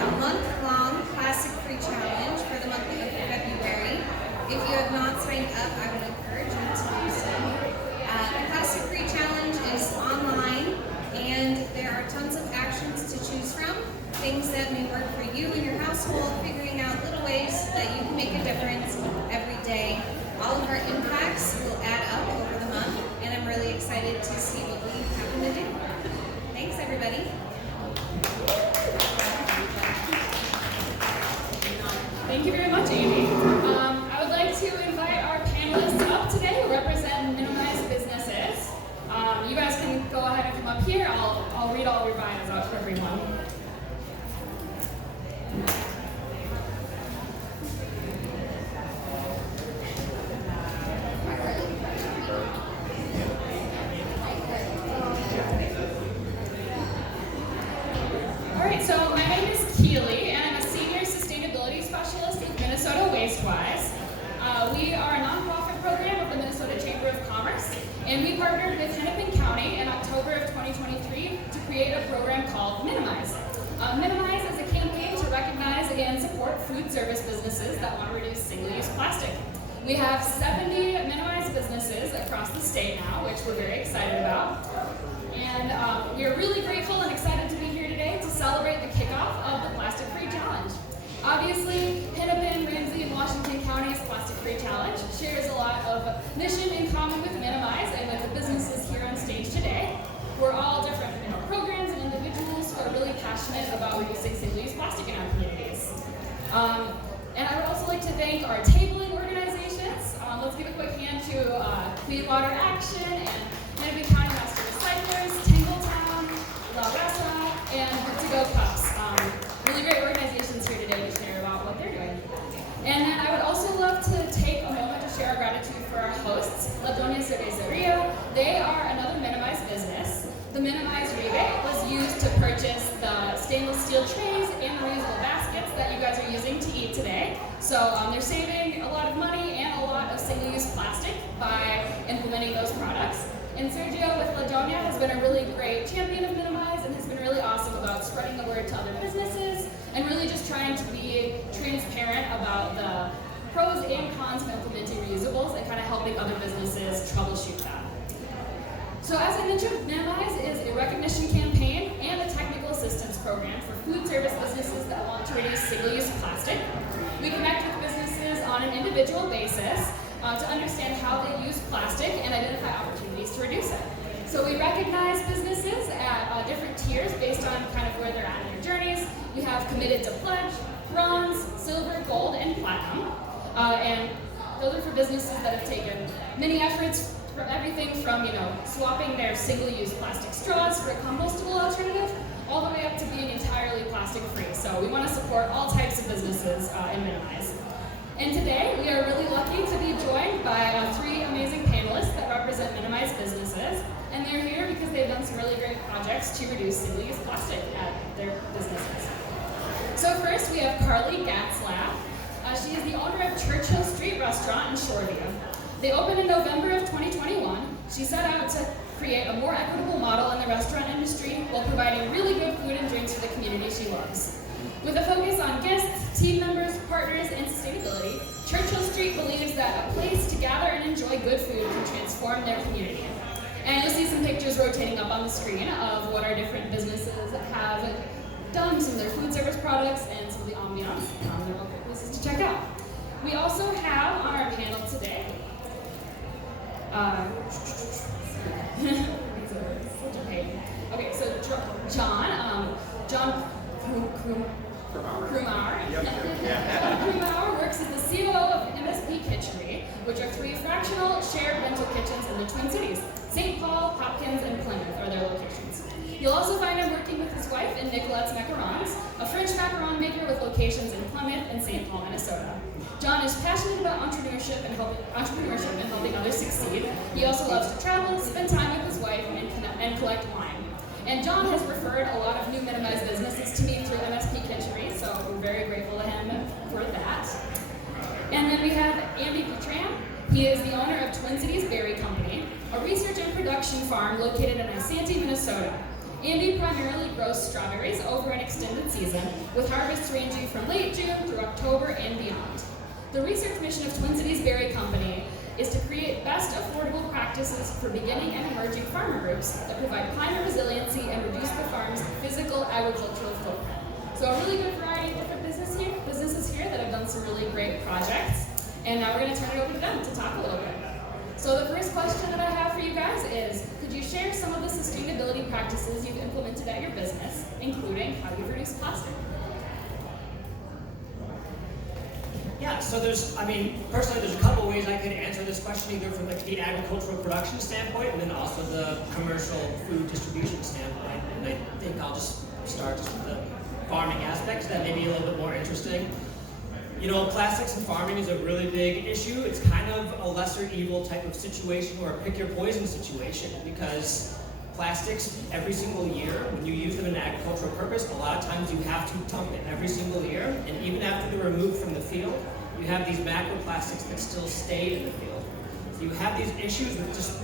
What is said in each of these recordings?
a month-long plastic-free challenge for the month of February. If you have not signed up, I would encourage you to do so. The plastic-free challenge is online, and there are tons of actions to choose from, things that may work for you and your household, figuring out little ways that you can make a difference every day. All of our impacts will add up over the month, and I'm really excited to see what we happen to do. Thanks, everybody. Thank you very much, Amy. I would like to invite our panelists up today who represent MNimize businesses. You guys can go ahead and come up here. I'll read all your bios out for everyone. So my name is Keely, and I'm a Senior Sustainability Specialist with Minnesota Wastewise. We are a nonprofit program of the Minnesota Chamber of Commerce, and we partnered with Hennepin County in October of 2023 to create a program called MNimize. MNimize is a campaign to recognize and support food service businesses that want to reduce single-use plastic. We have 70 MNimize businesses across the state now, which we're very excited about. And we are really grateful and excited to be here today to celebrate the kickoff of the Plastic Free Challenge. Obviously, Hennepin, Ramsey, and Washington County's Plastic Free Challenge shares a lot of mission in common with MNimize and with the businesses here on stage today. We're all different programs and individuals who are really passionate about reducing single-use plastic in our communities. And I would also like to thank our tabling organizations. Let's give a quick hand to Clean Water Action and Hennepin County Master Recyclers, Tingletown, La Raza, and To Go Cups. Really great organizations here today to share about what they're doing. And then I would also love to take a moment to share our gratitude for our hosts, La Doña Cerveceria. They are another MNimize business. The MNimize rebate was used to purchase the stainless steel trays and reusable baskets that you guys are using to eat today. So they're saving a lot of money and a lot of single-use plastic by implementing those products. And Sergio with La Doña has been a really great champion of MNimize and has been really awesome about spreading the word to other businesses and really just trying to be transparent about the pros and cons of implementing reusables and kind of helping other businesses troubleshoot that. So as I mentioned, MNimize is a recognition campaign and a technical assistance program for food service businesses that want to reduce single-use plastic. We connect with businesses on an individual basis to understand how they use plastic and identify opportunities to reduce it. So we recognize businesses at different tiers based on kind of where they're at in their journeys. You have committed to pledge, bronze, silver, gold, and platinum. And those are for businesses that have taken many efforts from everything from, swapping their single-use plastic straws for a compostable alternative, all the way up to being entirely plastic-free. So we want to support all types of businesses in MNimize. And today, we are really lucky to be joined by three amazing panelists that represent MNimize businesses. And they're here because they've done some really great projects to reduce single-use plastic at their businesses. So first, we have Carly Gatzlaff. She is the owner of Churchill St restaurant in Shoreview. They opened in November of 2021. She set out to create a more equitable model in the restaurant industry while providing really good food and drinks for the community she loves. With a focus on guests, team members, partners, and sustainability, Churchill St believes that a place to gather and enjoy good food can transform their community. And you'll see some pictures rotating up on the screen of what our different businesses have done, some of their food service products, and some of the ambiance. They're all great places to check out. We also have on our panel today, such a pain. Okay, so John Krumheuer. Krumheuer works as the COO of MSP Kitchery, which are three fractional shared rental kitchens in the Twin Cities. St. Paul, Hopkins, and Plymouth are their locations. You'll also find him working with his wife in Nikkolette's Macarons, a French macaron maker with locations in Plymouth and St. Paul, Minnesota. John is passionate about entrepreneurship and helping others succeed. He also loves to travel, spend time with his wife, and collect wine. And John has referred a lot of new MNimize businesses to me through MSP Kitchery, so we're very grateful to him for that. And then we have Andy Petran. He is the owner of Twin Cities Berry Company, a research and production farm located in Isanti, Minnesota. Andy primarily grows strawberries over an extended season, with harvests ranging from late June through October and beyond. The research mission of Twin Cities Berry Company is to create best affordable practices for beginning and emerging farmer groups that provide climate resiliency and reduce the farm's physical agricultural footprint. So a really good variety of different businesses here that have done some really great projects. And now we're going to turn it over to them to talk a little bit. So the first question that I have for you guys is, could you share some of the sustainability practices you've implemented at your business, including how you've reduced plastic? Yeah, so personally there's a couple ways I could answer this question, either from like the agricultural production standpoint and then also the commercial food distribution standpoint. And I think I'll just start just with the farming aspect, that may be a little bit more interesting. You know, plastics in farming is a really big issue. It's kind of a lesser evil type of situation, or a pick your poison situation, because plastics every single year, when you use them in an agricultural purpose, a lot of times you have to dump it every single year, and even after they're removed from the field, you have these macroplastics that still stay in the field. So you have these issues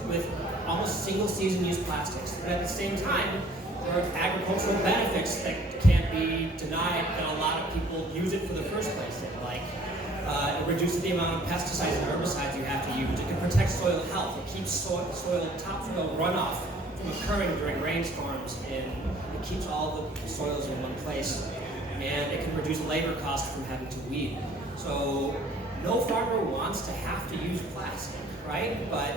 with almost single season use plastics, but at the same time, there are agricultural benefits that can't be denied, that a lot of people use it for the first place. It reduces the amount of pesticides and herbicides you have to use. It can protect soil health. It keeps topsoil runoff from occurring during rainstorms, and it keeps all the soils in one place. And it can reduce labor costs from having to weed. So no farmer wants to have to use plastic, right? But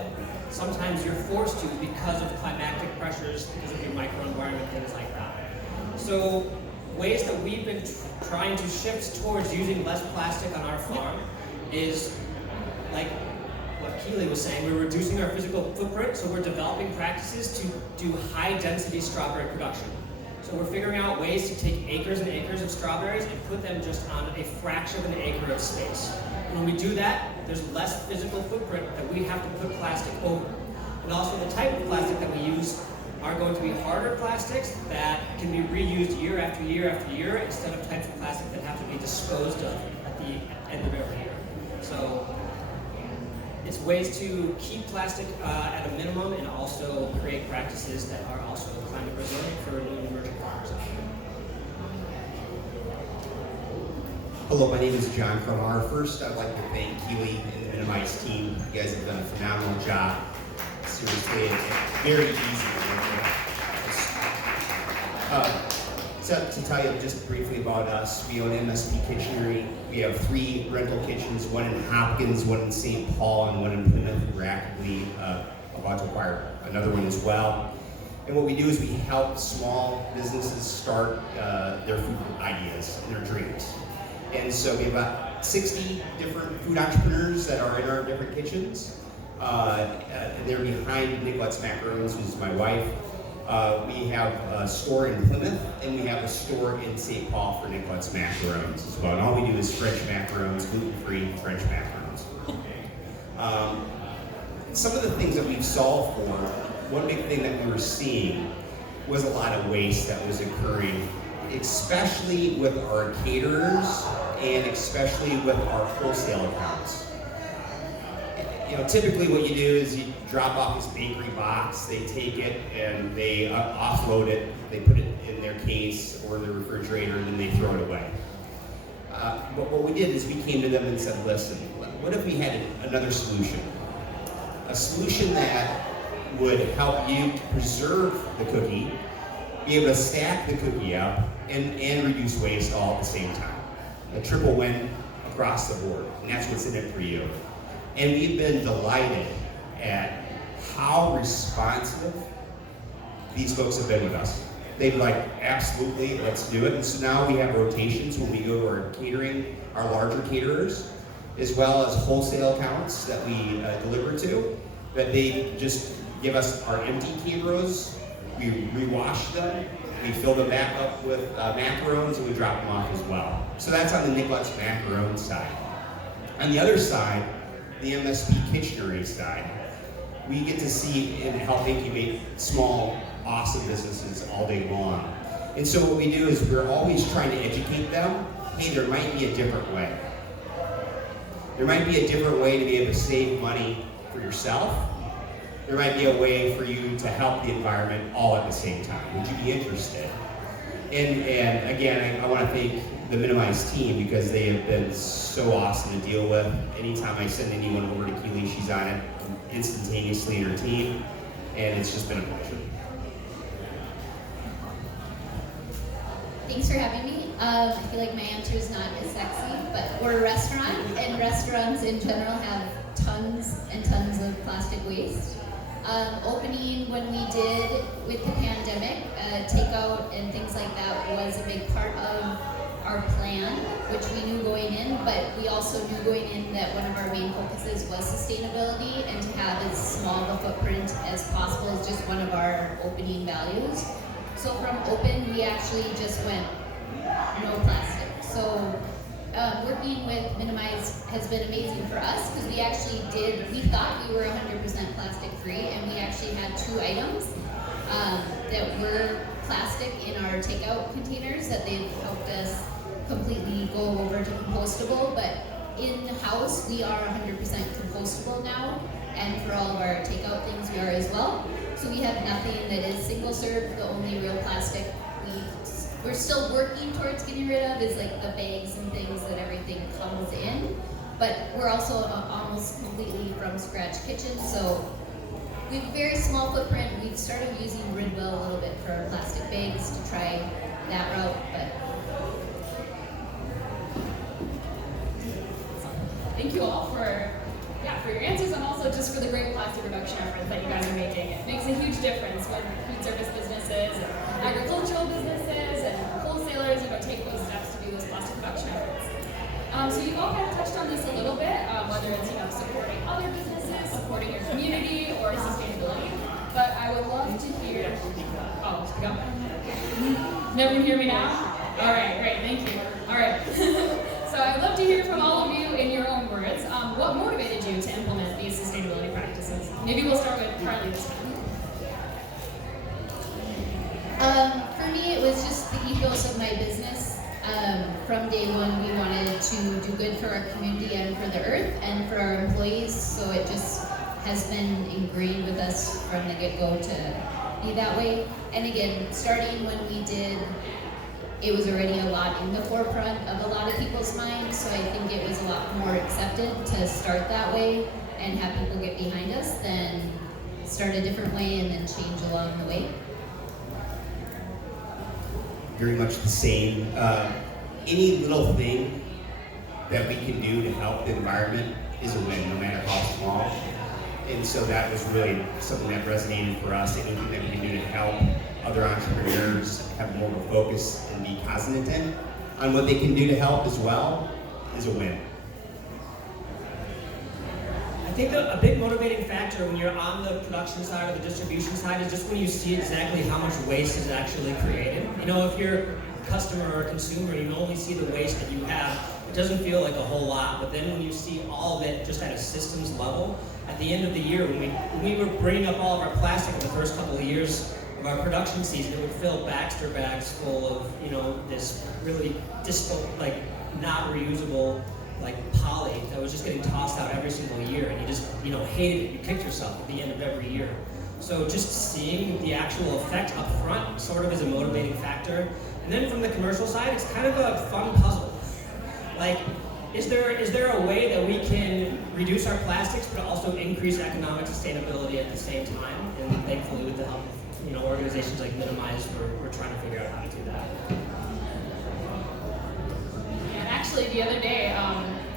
sometimes you're forced to because of climatic pressures, because of your microenvironment, things like that. So ways that we've been trying to shift towards using less plastic on our farm is, like what Keely was saying, we're reducing our physical footprint, so we're developing practices to do high-density strawberry production. So we're figuring out ways to take acres and acres of strawberries and put them just on a fraction of an acre of space. And when we do that, there's less physical footprint that we have to put plastic over. And also the type of plastic that we use are going to be harder plastics that can be reused year after year after year, instead of types of plastic that have to be disposed of at the end of every year. So it's ways to keep plastic at a minimum and also create practices that are also climate resilient for new and emerging farmers. Hello, my name is John Krumheuer. First, I'd like to thank Keely and the MNimize team. You guys have done a phenomenal job. Seriously, it's very easy to work with. So to tell you just briefly about us, we own MSP Kitchenery. We have 3 rental kitchens, one in Hopkins, one in St. Paul, and one in Plymouth. We're actively about to acquire another one as well. And what we do is we help small businesses start their food ideas and their dreams. And so we have about 60 different food entrepreneurs that are in our different kitchens. And they're behind Nikkolette's Macarons, who's my wife. We have a store in Plymouth, and we have a store in St. Paul for Nikkolette's Macarons as well. And all we do is French macarons, gluten-free French macarons. Some of the things that we've solved for, one big thing that we were seeing was a lot of waste that was occurring, especially with our caterers and especially with our wholesale accounts. You know, typically what you do is you drop off this bakery box, they take it and they offload it, they put it in their case or their refrigerator, and then they throw it away. But what we did is we came to them and said, listen, what if we had another solution? A solution that would help you preserve the cookie, be able to stack the cookie up, and reduce waste all at the same time. A triple win across the board, and that's what's in it for you. And we've been delighted at how responsive these folks have been with us. They've like, absolutely, let's do it. And so now we have rotations when we go to our catering, our larger caterers, as well as wholesale accounts that we deliver to, that they just give us our empty caterers, we rewash them, we fill them back up with macarons, and we drop them off as well. So that's on the Nikkolette's Macaron side. On the other side, the MSP Kitchenery side, we get to see and help incubate small, awesome businesses all day long. And so what we do is we're always trying to educate them, hey, there might be a different way. There might be a different way to be able to save money for yourself there might be a way for you to help the environment all at the same time. Would you be interested? And again, I want to thank the MNimize team because they have been so awesome to deal with. Anytime I send anyone over to Keely, she's on it instantaneously in her team, and it's just been a pleasure. Thanks for having me. I feel like my answer is not as sexy, but we're a restaurant, and restaurants in general have tons and tons of plastic waste. Opening when we did with the pandemic, takeout and things like that was a big part of our plan, which we knew going in, but we also knew going in that one of our main focuses was sustainability, and to have as small of a footprint as possible is just one of our opening values. So from open, we actually just went no plastic. So working with MNimize has been amazing for us because we thought we were 100% plastic free, and we actually had 2 items that were plastic in our takeout containers that they've helped us completely go over to compostable. But in-house, we are 100% compostable now, and for all of our takeout things, we are as well. So we have nothing that is single serve. The only real plastic we're still working towards getting rid of is like the bags and things that everything comes in. But we're also almost completely from scratch kitchen, so we have a very small footprint. We've started using Ridwell a little bit for our plastic bags to try that route, but Thank you all for your answers, and also just for the great plastic reduction efforts that you guys are making. It makes a huge difference when food service businesses, and agricultural businesses, and wholesalers take those steps to do those plastic reduction efforts. So you've all kind of touched on this a little bit, whether it's supporting other businesses, supporting your community, or sustainability. But I would love to hear. Oh, go. Can everyone hear me now? All right, great, thank you. All right. So I'd love to hear from all of you in your own words. What motivated you to implement these sustainability practices? Maybe we'll start with Carly this time. for me, it was just the ethos of my business. From day one, we wanted to do good for our community and for the earth and for our employees. So it just has been ingrained with us from the get-go to be that way. And again, starting when we did, it was already a lot in the forefront of a lot of people's minds, so I think it was a lot more accepted to start that way and have people get behind us than start a different way and then change along the way. Very much the same. Any little thing that we can do to help the environment is a win, no matter how small. And so that was really something that resonated for us. Anything that we can do to help other entrepreneurs have more of a focus and be cognizant on what they can do to help as well is a win. I think a big motivating factor when you're on the production side or the distribution side is just when you see exactly how much waste is actually created. If you're a customer or a consumer, you only see the waste that you have. It doesn't feel like a whole lot, but then when you see all of it just at a systems level, at the end of the year, when we were bringing up all of our plastic in the first couple of years of our production season, it would fill Baxter bags full of, this really not reusable, poly that was just getting tossed out every single year, and you just, hated it. You kicked yourself at the end of every year. So just seeing the actual effect up front sort of is a motivating factor. And then from the commercial side, it's kind of a fun puzzle. Is there a way that we can reduce our plastics but also increase economic sustainability at the same time? And thankfully, with the help of organizations like MNimize, we're trying to figure out how to do that. And actually, the other day,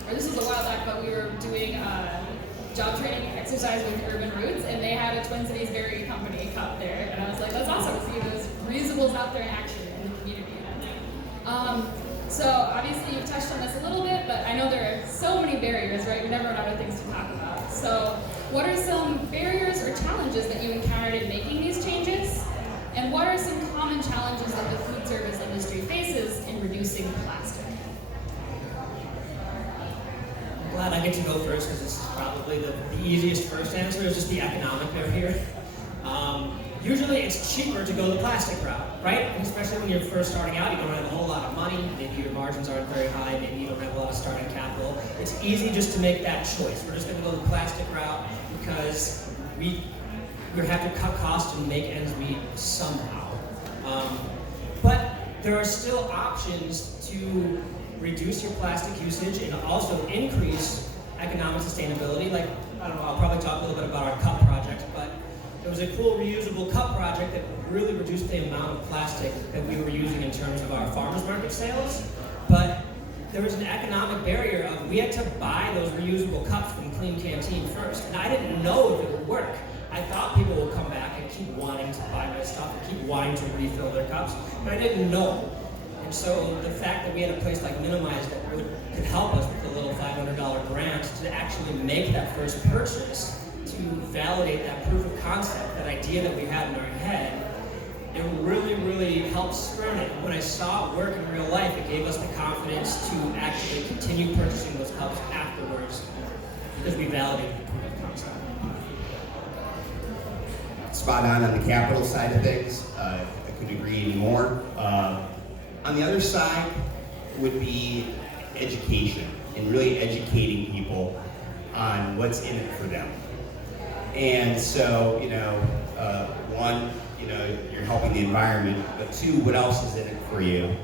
or this was a while back, but we were doing a job training exercise with Urban Roots, and they had a Twin Cities Dairy Company cup there, and I was like, that's awesome to see those reusables out there in action in the community. So obviously you've touched on this a little bit, but I know there are so many barriers, right? We never run out of things to talk about. So what are some barriers or challenges that you encountered in making these changes? And what are some common challenges that the food service industry faces in reducing plastic? I'm glad I get to go first because this is probably the easiest first answer is just the economic barrier. Usually it's cheaper to go the plastic route, right? And especially when you're first starting out, you don't have a whole lot of money, maybe your margins aren't very high, maybe you don't have a lot of starting capital. It's easy just to make that choice. We're just gonna go the plastic route because we you have to cut costs and make ends meet somehow. But there are still options to reduce your plastic usage and also increase economic sustainability. Like, I don't know, I'll probably talk a little bit about our cup project, but there was a cool reusable cup project that really reduced the amount of plastic that we were using in terms of our farmers market sales. But there was an economic barrier of we had to buy those reusable cups from Clean Canteen first. And I didn't know if it would work. I thought people would come back and keep wanting to buy my stuff and keep wanting to refill their cups, but I didn't know. And so the fact that we had a place like MNimize that could help us with a little $500 grant to actually make that first purchase, to validate that proof of concept, that idea that we had in our head, it really, really helped spur it. When I saw it work in real life, it gave us the confidence to actually continue purchasing those cups afterwards because we validated the proof of concept. Spot on the capital side of things. I couldn't agree anymore. On the other side would be education and really educating people on what's in it for them. And so, one, you're helping the environment, but two, what else is in it for you?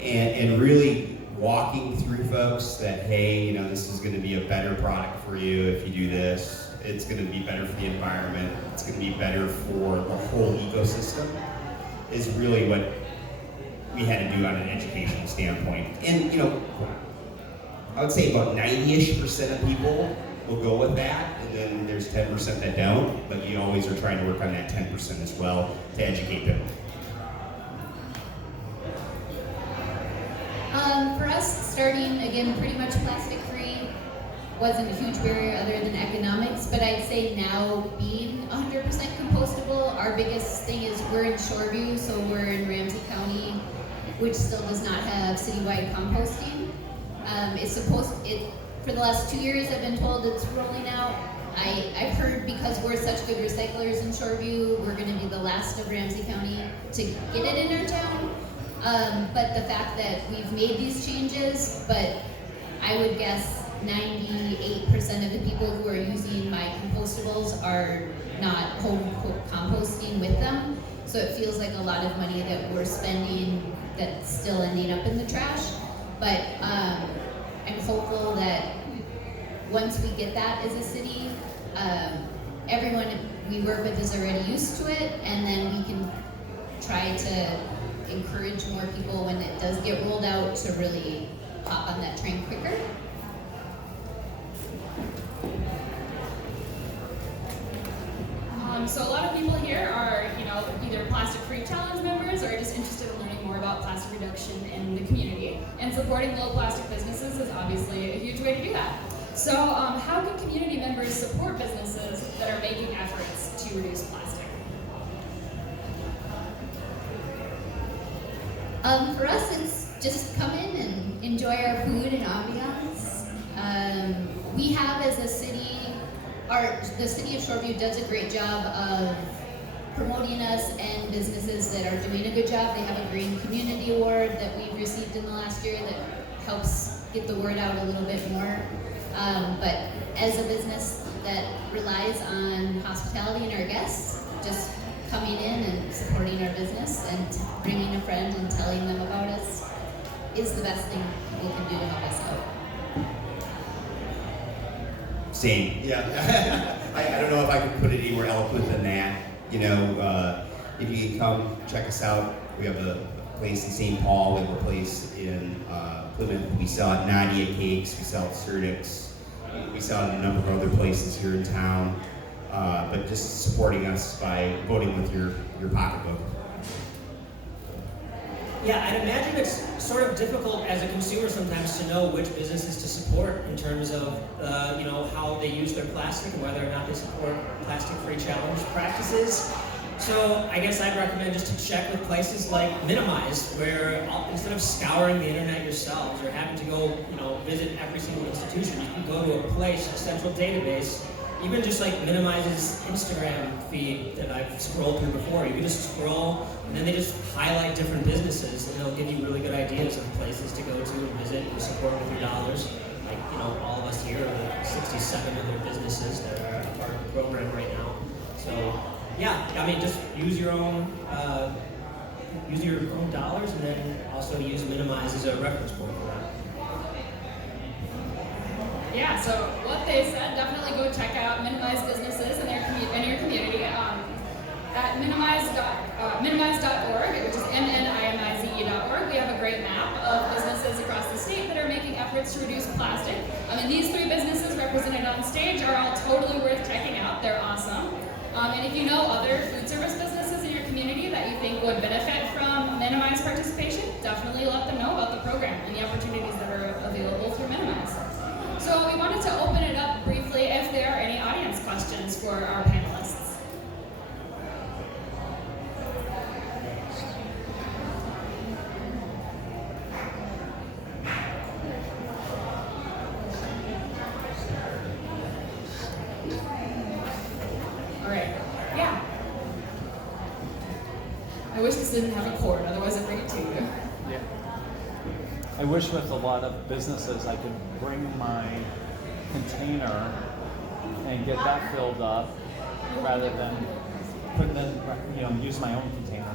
And really walking through folks that, hey, this is going to be a better product for you if you do this. It's going to be better for the environment. It's going to be better for the whole ecosystem is really what we had to do on an educational standpoint. And, I would say about 90-ish% of people will go with that, and then there's 10% that don't, but you always are trying to work on that 10% as well to educate them. For us, starting again pretty much plastic free wasn't a huge barrier other than economics, but I'd say now being 100% compostable, our biggest thing is we're in Shoreview, so we're in Ramsey County, which still does not have citywide composting. For the last 2 years I've been told it's rolling out. I've heard because we're such good recyclers in Shoreview, we're going to be the last of Ramsey County to get it in our town. But the fact that we've made these changes, but I would guess 98% of the people who are using my compostables are not home composting with them. So it feels like a lot of money that we're spending that's still ending up in the trash. But I'm hopeful that once we get that as a city, everyone we work with is already used to it, and then we can try to encourage more people when it does get rolled out to really hop on that train quicker. So a lot of people here are, either Plastic Free Challenge members or just interested in learning more about plastic reduction in the community. And supporting low plastic businesses is obviously a huge way to do that. So how can community members support businesses that are making efforts to reduce plastic? For us, it's just come in and enjoy our food and ambiance. We have as a city, the city of Shoreview does a great job of promoting us and businesses that are doing a good job. They have a Green Community Award that we've received in the last year that helps get the word out a little bit more. But as a business that relies on hospitality and our guests, just coming in and supporting our business and bringing a friend and telling them about us is the best thing people can do to help us out. Same, yeah. I don't know if I could put it any more eloquent than that. If you can come check us out, we have a place in St. Paul, we have a place in Plymouth. We sell Nadia cakes, we sell Surdix, we sell in a number of other places here in town. But just supporting us by voting with your pocketbook. Yeah, I'd imagine it's sort of difficult as a consumer sometimes to know which businesses to support in terms of, how they use their plastic and whether or not they support plastic-free challenge practices. So I guess I'd recommend just to check with places like MNimize, where instead of scouring the internet yourselves or having to go, visit every single institution, you can go to a place, a central database. Even just like MNimize's Instagram feed that I've scrolled through before, you can just scroll and then they just highlight different businesses and they'll give you really good ideas of places to go to and visit and support with your dollars. Like, all of us here are 67 other businesses that are a part of the program right now. So yeah, I mean, just use your own dollars, and then also use MNimize as a reference point for that. Yeah, so what they said, definitely go check out MNimize businesses in your community at MNimize.org, which is MNimize.org. We have a great map of businesses across the state that are making efforts to reduce plastic. And these 3 businesses represented on stage are all totally worth checking out. They're awesome. And if you know other food service businesses in your community that you think would benefit from MNimize participation, definitely let them know about the program and the opportunities that are available through MNimize. So we wanted to open it up briefly if there are any audience questions for our panelists. All right, yeah. I wish this didn't have a cord, otherwise I'd bring it to you. Yeah. I wish with a lot of businesses I could bring my container and get that filled up rather than use my own container.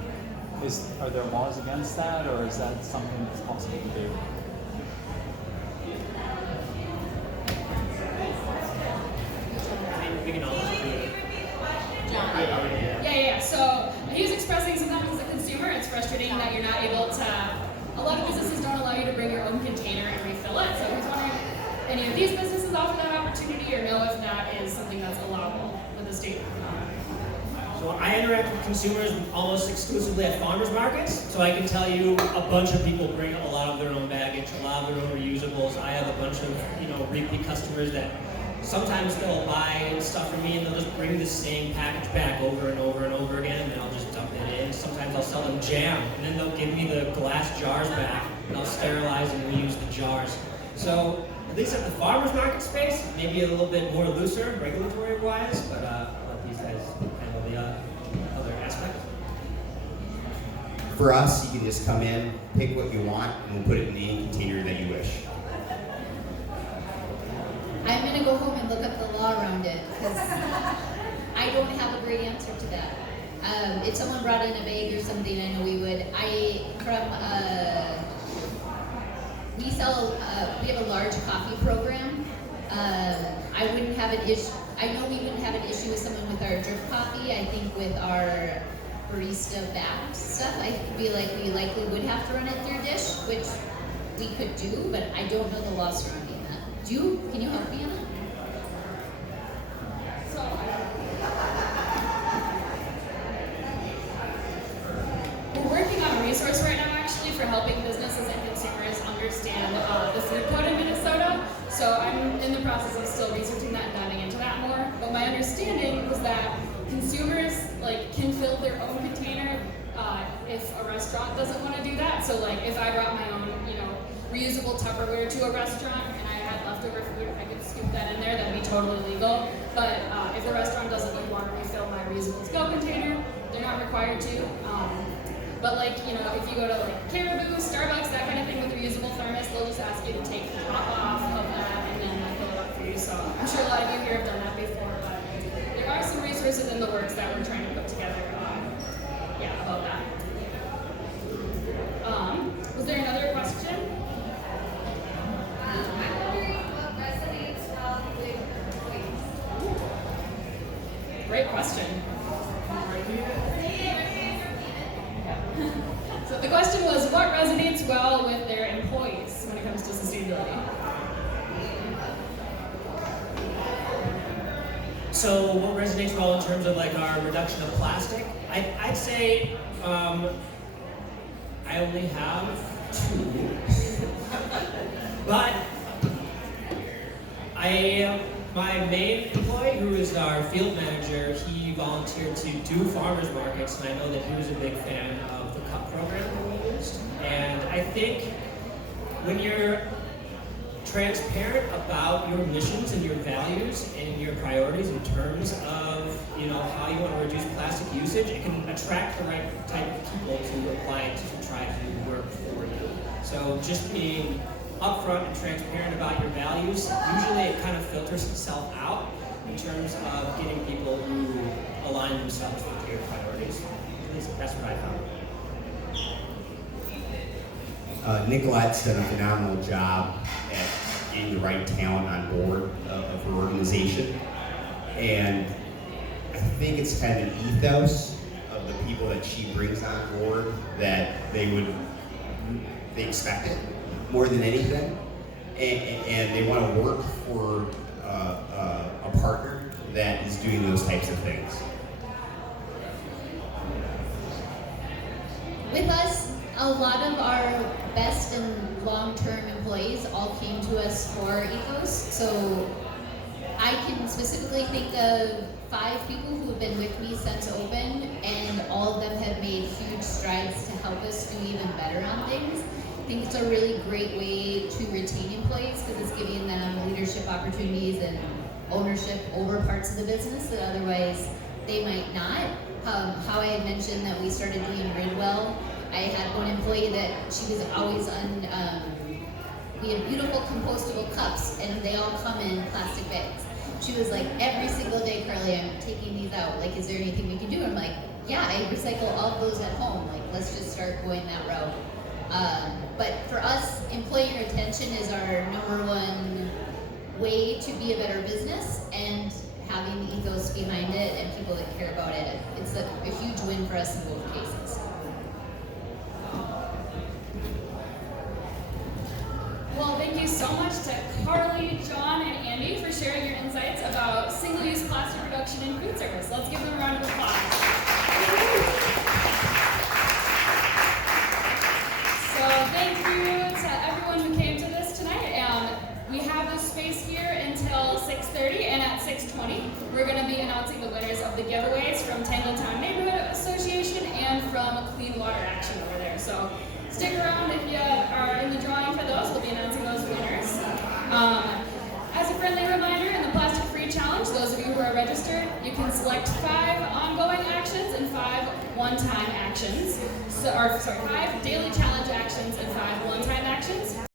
Are there laws against that, or is that something that's possible to do? We can always do it. Yeah. So he was expressing sometimes as a consumer, it's frustrating that you're not able to. A lot of businesses don't allow you to bring your own container and refill it. So he's wondering if any of these businesses offer that opportunity, or know if that is something that's allowable with the state. So I interact with consumers almost exclusively at farmers markets, so I can tell you a bunch of people bring a lot of their own baggage, a lot of their own reusables. I have a bunch of repeat customers that sometimes they'll buy stuff from me and they'll just bring the same package back over and over and over again, and I'll just dump it in. Sometimes I'll sell them jam, and then they'll give me the glass jars back, and I'll sterilize and reuse the jars. So at least at the farmers market space, maybe a little bit more looser regulatory-wise, but I'll let these guys handle the other aspects. For us, you can just come in, pick what you want, and we'll put it in any container that you wish. I'm going to go home and look up the law around it, because I don't have a great answer to that. If someone brought in a bag or something, I know we would. We have a large coffee program. I wouldn't have an issue. I know we wouldn't have an issue with someone with our drip coffee. I think with our barista backed stuff, I feel like we likely would have to run it through Dish, which we could do, but I don't know the law surrounding that. Can you help me on that? We're working on a resource right now actually for helping businesses and consumers understand the food code in Minnesota. So I'm in the process of still researching that and diving into that more. But my understanding was that consumers can fill their own container if a restaurant doesn't want to do that. So if I brought my own reusable Tupperware to a restaurant and I had leftover food, I could scoop that in there. That'd be totally legal. But if the restaurant doesn't want to refill my reusable to-go container, they're not required to. But if you go to Caribou, Starbucks, that kind of thing with reusable thermos, they'll just ask you to take the top off of that and then fill it up for you. So I'm sure a lot of you here have done that before, but there are some resources in the works that we're trying to put together. About that. Was there another question? I'm wondering what resonates well with employees. Great question. So the question was, what resonates well with their employees when it comes to sustainability? So what resonates well in terms of our reduction of plastic? I'd say I only have 2, but my main employee, who is our field manager, he volunteered to do farmers markets, and I know that he was a big fan of the cup program that we used. And I think when you're transparent about your missions and your values and your priorities in terms of how you want to reduce plastic usage, it can attract the right type of people to apply to try to work for you. So just being upfront and transparent about your values, usually it kind of filters itself out. in terms of getting people who align themselves with your priorities. At least that's what I found. Nikkolette's done a phenomenal job at getting the right talent on board of her organization. And I think it's kind of an ethos of the people that she brings on board that they expect it more than anything. And they want to work for a partner that is doing those types of things. With us, a lot of our best and long-term employees all came to us for ethos. So I can specifically think of 5 people who have been with me since open, and all of them have made huge strides to help us do even better on things. I think it's a really great way to retain employees because it's giving them leadership opportunities and ownership over parts of the business that otherwise they might not. How I had mentioned that we started doing Ridwell, I had one employee that she was always on, we had beautiful compostable cups and they all come in plastic bags. She was like, every single day, Carly, I'm taking these out. Like, is there anything we can do? I'm like, yeah, I recycle all of those at home. Like, let's just start going that route. But for us, employee retention is our #1 way to be a better business, and having the ethos behind it and people that care about it, it's a huge win for us in both cases. Well, thank you so much to Carly, John, and Andy for sharing your insights about single-use plastic reduction in food service. Let's give them a round of applause. So thank you to everyone who came to this tonight. We have this space here until 6:30, and at 6:20, we're going to be announcing the winners of the giveaways from Tangletown Neighborhood Association and from Clean Water Action over there. So stick around if you are in the drawing for those. We'll be announcing those winners. As a friendly reminder, in the Plastic-Free Challenge, those of you who are registered, you can select 5 ongoing actions and 5 one-time actions. 5 daily challenge actions and 5 one-time actions.